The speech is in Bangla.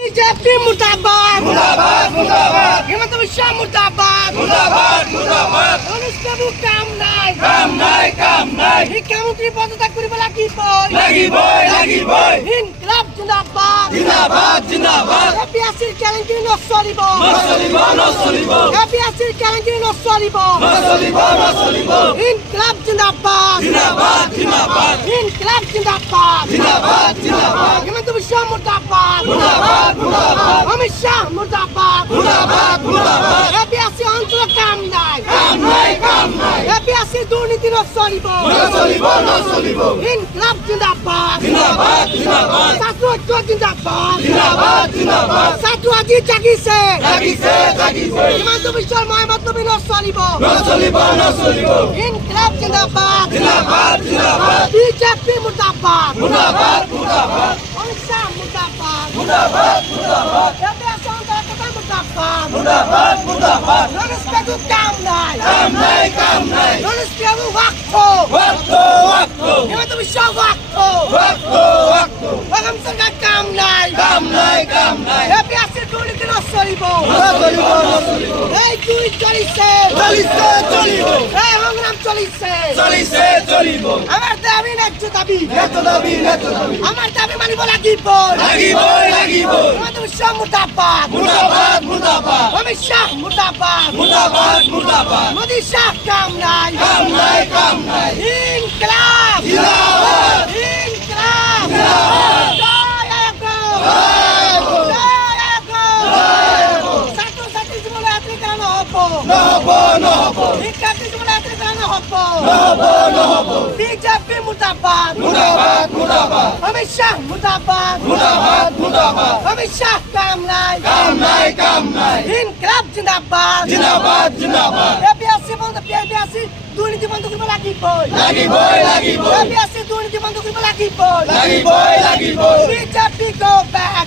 বিজেপি মুর্দাবাদ মুর্দাবাদ মুর্দাবাদ হিমন্ত বিশ্ব মুর্দাবাদ মুর্দাবাদ মুর্দাবাদ অনুষ্কাবু কাম নাই শিক্ষামন্ত্রী পদত্যাগ কৰিব লাগিবই ইনকলাব জিন্দাবাদ জিন্দাবাদ জিন্দাবাদ এপিএসসিৰ কেলেংকাৰী নচলিব এপিএসসিৰ কেলেংকাৰী নচলিব ইনকলাব জিন্দাবাদ জিন্দাবাদ জিন্দাবাদ ইনকলাব জিন্দাবাদ জিন্দাবাদ জিন্দাবাদ হিমন্ত বিশ্ব মুৰ্দাবাদ মুৰ্দাবাদ মুর্দাবাদ অমিত শাহ মুর্দাবাদ মুর্দাবাদ মুর্দাবাদ এপিএসসি অঞ্চল কাম নাই এপিএসসি দুর্নীতি নচলিব ইনকলাব জিন্দাবাদ জিন্দাবাদ জিন্দাবাদ ছাত্র ঐক্য জিন্দাবাদ জিন্দাবাদ জিন্দাবাদ ছাত্র আজি জাগিছে হিমন্ত বিশ্বৰ মহামতলবী নচলিব ইনকলাব জিন্দাবাদ জিন্দাবাদ জিন্দাবাদ বিজেপি মুর্দাবাদ মুর্দাবাদ মুর্দাবাদ অমিত শাহ মুর্দাবাদ মুর্দাবাদ মুর্দাবাদ এপিএসসি অঞ্চল মুর্দাবাদ মুর্দাবাদ মুর্দাবাদ অনুষ্কাবু কাম নাই অনুষ্কাবু ওয়াক্ত হিমন্ত বিশ্ব ওয়াক্ত অসম চৰকাৰ কাম নাই এপিএসসি দুৰ্নীতি নচলিব এই দুই চলিছে এই সংগ্ৰাম চলিছে আমাৰ দাবী ন্যায্য দাবী আমাৰ দাবী মানিব লাগিব হিমন্ত বিশ্ব মুৰ্দাবাদ অমিত শাহ মুৰ্দাবাদ মোদী শাহ কাম নাই ইনকলাব ইনকলাব ছাত্ৰ-ছাত্ৰী জীৱন আত্মীকৰণ নহ'ব শিক্ষাৰ্থী জীৱন আত্মীকৰণ নহ'ব বিজেপি মুৰ্দাবাদ অমিত শাহ মুৰ্দাবাদ অমিত শাহ কাম নাই ইনকলাব জিন্দাবাদ এপিএসসি দুৰ্নীতি বন্ধ কৰিব লাগিবই এপিএসসি দুৰ্নীতি বন্ধ কৰিব লাগিবই বিজেপি গো বেক